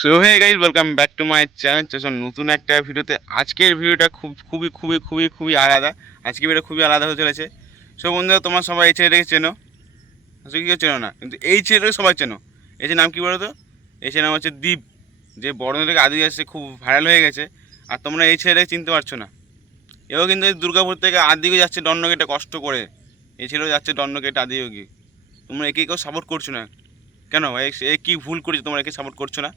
So hey guys welcome back to my channel তো নতুন একটা ভিডিওতে আজকের ভিডিওটা খুব, খুবই খুবই খুবই খুবই আলাদা। আজকের ভিডিও খুবই আলাদা হয়ে চলেছে। সো বন্ধুরা, তোমার সবাই এই ছেলেটাকে চেনো। আসলে কেউ চেনো না, কিন্তু এই ছেলেটাকে সবাই চেনো। এই নাম কী বলো তো এই ছেলের নাম হচ্ছে দীপ। যে বড় থেকে আদি আসছে খুব ভাইরাল হয়ে গেছে। আর তোমরা এই ছেলেটাকে চিনতে পারছ না। এও কিন্তু দুর্গাপুর থেকে আদিকে যাচ্ছে দণ্ডগেটে কষ্ট করে। এই ছেলেও যাচ্ছে দণ্ডগেটে আদিয়োগী। তোমরা একে কেউ সাপোর্ট করছ না। কেন? এ কী ভুল করেছে? তোমরা একে সাপোর্ট করছ না?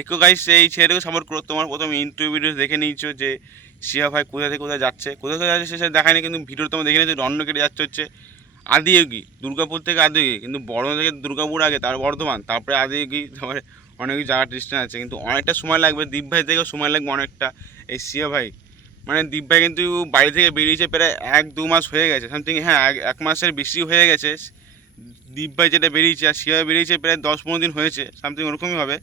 একটু গাইস এই ছেলেটাকে সাপোর্ট করো। তোমার প্রথম ইন্টারভিউ দেখে নিয়েছো যে, শিয়া ভাই কোথা থেকে কোথায় যাচ্ছে। কোথা থেকে যাচ্ছে সে দেখায়নি, কিন্তু ভিডিও তোমার দেখে নিয়েছো অন্য কেটে যাচ্ছে হচ্ছে আদিয়োগী, দুর্গাপুর থেকে আদিয়োগী। কিন্তু বড় থেকে দুর্গাপুর আগে, তার বর্ধমান, তারপরে আদিয়োগী তারপরে অনেক জায়গা ডিস্টেন্স আছে। কিন্তু অনেকটা সময় লাগবে, দীপ ভাই থেকেও সময় লাগবে অনেকটা, এই শিয়া ভাই। মানে দীপ ভাই কিন্তু বাড়ি থেকে বেরিয়েছে প্রায় এক, দু মাস হয়ে গেছে সামথিং হ্যাঁ এক মাসের বেশি হয়ে গেছে। দীপ ভাই যেটা বেরিয়েছে, আর শিয়া বেরিয়েছে প্রায় দশ, পনেরো দিন হয়েছে সামথিং ওরকমই হবে।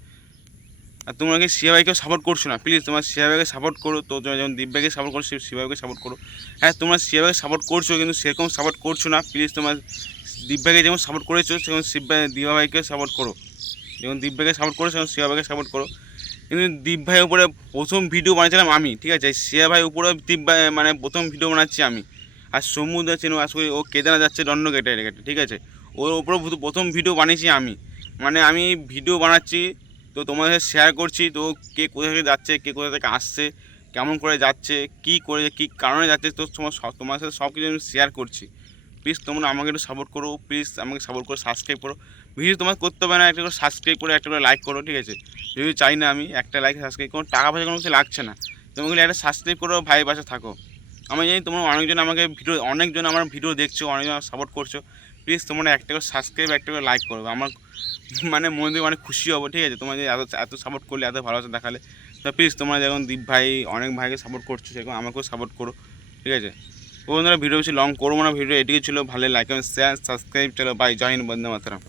আর তোমরা শিয়া ভাইকেও সাপোর্ট করছ না। প্লিজ তোমার শিয়া ভাইকে সাপোর্ট করো। তো তোমরা যেমন ভাইকে সাপোর্ট করো শিয়া ভাইকে সাপোর্ট করো। হ্যাঁ তোমরা শিয়া ভাইকে সাপোর্ট করছ কিন্তু সেরকম সাপোর্ট করছ না। প্লিজ তোমার ভাইকে যেমন সাপোর্ট করেছ, সেরকম শিব ভাই দিবা ভাইকে সাপোর্ট করো। যেমন ভাইকে সাপোর্ট করো, সেরকম শিয়া ভাইকে সাপোর্ট করো। কিন্তু দীপ ভাইয়ের উপরে প্রথম ভিডিও বানিয়েছিলাম আমি, ঠিক আছে? শিয়া ভাই উপরে দীপ ভাই মানে প্রথম ভিডিও বানাচ্ছি আমি। আর সমুদ্র চেন আসলে ও কেদারা যাচ্ছে দণ্ড কেটে ঠিক আছে? ওর উপরে প্রথম ভিডিও বানিয়েছি আমি। মানে আমি ভিডিও বানাচ্ছি তো তোমাদের সাথে শেয়ার করছি, তো কে কোথা থেকে যাচ্ছে, কে কোথা থেকে আসছে, কেমন করে যাচ্ছে, কি করে, কী কারণে যাচ্ছে, তো তোমার সব তোমার সাথে সব কিছু আমি শেয়ার করছি। প্লিজ তোমরা আমাকে একটু সাপোর্ট করো প্লিজ আমাকে সাপোর্ট করো সাবস্ক্রাইব করো। ভিডিও তোমার করতে হবে না, একটা করে সাবস্ক্রাইব করে, একটা করে লাইক করো, ঠিক আছে? যদি চাই না আমি, একটা লাইক সাবস্ক্রাইব করো, টাকা পয়সা কোনো কিছু লাগছে না। তোমাকে একটা সাবস্ক্রাইব করো, ভাই পাশে থাকো। আমি জানি তোমরা অনেকজন আমাকে ভিডিও অনেকজন আমার ভিডিও দেখছ, অনেকজন সাপোর্ট করছ। প্লিজ তোমরা একটা করে সাবস্ক্রাইব একটা করে লাইক করবে আমার মানে মনে থেকে অনেক খুশি হব, ঠিক আছে? তোমার যে এত এত সাপোর্ট করলে, এত ভালোবাসা দেখালে। তো প্লিজ তোমরা যেমন দীপ ভাই, অনেক ভাইকে সাপোর্ট করছ, সেরকম আমাকেও সাপোর্ট করো, ঠিক আছে? বন্ধুরা ভিডিও বেশি লং করব না ভিডিও এটিকে ছিল। ভালো লাইক শেয়ার সাবস্ক্রাইব চলো বাই জয় হিন্দ বন্ধু মাতরম।